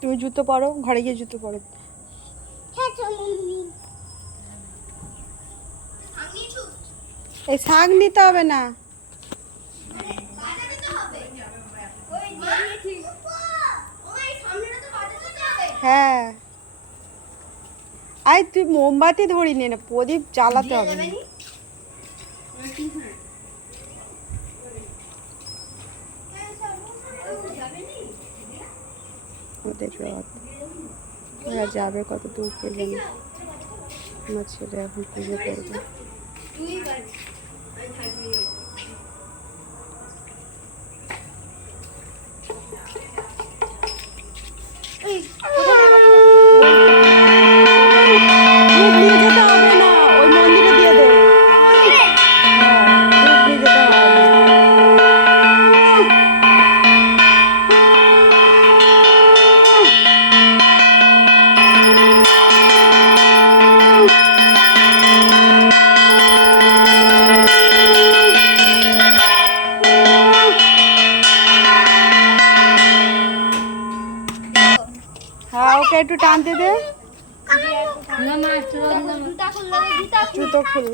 তুমি জুতো পরো, ঘরে গিয়ে জুতো পরো। এই শাক নিতে হবে না। হ্যাঁ, আয় তুই মোমবাতি ধরি নে না, প্রদীপ জ্বালাতে হবে না। ওদের রথ, ওরা যাবে কত দূর কে জানে। আমার ছেলে এখন পুজো করবে। হ্যাঁ, ওকে একটু টানতে দে। জুতো খুল।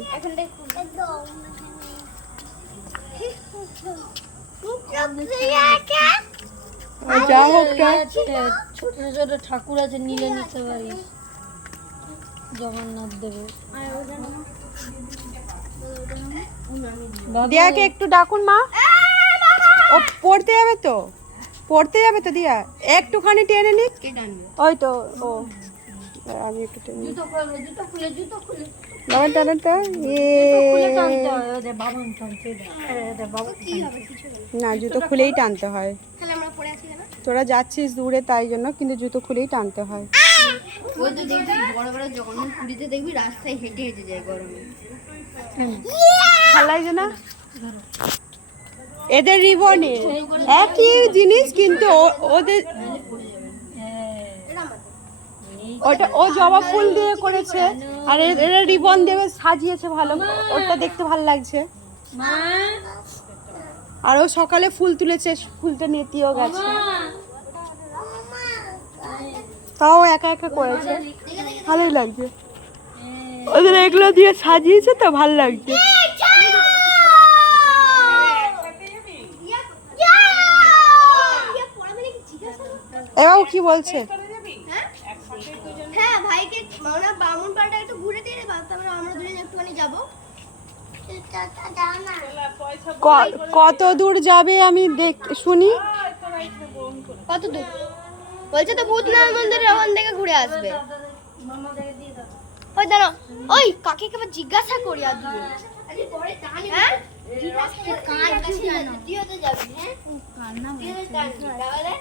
যা হোক, ছোট ছোট ঠাকুর আছে, নিলে নিতে পারি। জগন্নাথ দেবের দিয়াকে একটু ডাকুন মা। ও পড়তে যাবে তো, পড়তে যাবে তো দিয়া, একটুখানি টেনে নিক। ওই তো ও, আমি একটু টেনে নিই। বাবা টানেন তো। না, জুতো খুলেই টানতে হয়। তোরা যাচ্ছিস দূরে তাই জন্য, কিন্তু জুতো খুলেই টানতে হয়। ওই তো দেখবি বড় বড় জগন্নাথ পুরীতে দেখবি রাস্তায় হেঁটে হেঁটে যায় গরমে। ভালো লাগছে না? এদের রিবনে একই জিনিস, কিন্তু ওদের ওটা ও জবা ফুল দিয়ে করেছে, আর এরা রিবন দেবে সাজিয়েছে ভালো, ওটা দেখতে ভালো লাগছে। আর ও সকালে ফুল তুলেছে, ফুলটা নেতিও গেছে, তাও একা একা করেছে, ভালোই লাগছে। ওদের এগুলো দিয়ে সাজিয়েছে তো ভালো লাগছে। এবার কি বলছে? হ্যাঁ ভাইকে মানে বামুন পাড়াটা একটু ঘুরে দিয়ে দেবা, তারপরে আমরা দুজন একটুখানি যাবো। কত দূর যাবে আমি শুনি। কত দূর বলছে তো? ভূতনাথ মন্দিরের ওখান থেকে ঘুরে আসবে। ওই দাঁড়াও, ওই কাকে একবার জিজ্ঞাসা করি আর দুজন। হ্যাঁ জিজ্ঞাসা কার কাছে তুইও তো যাবি? হ্যাঁ কার নাম তাহলে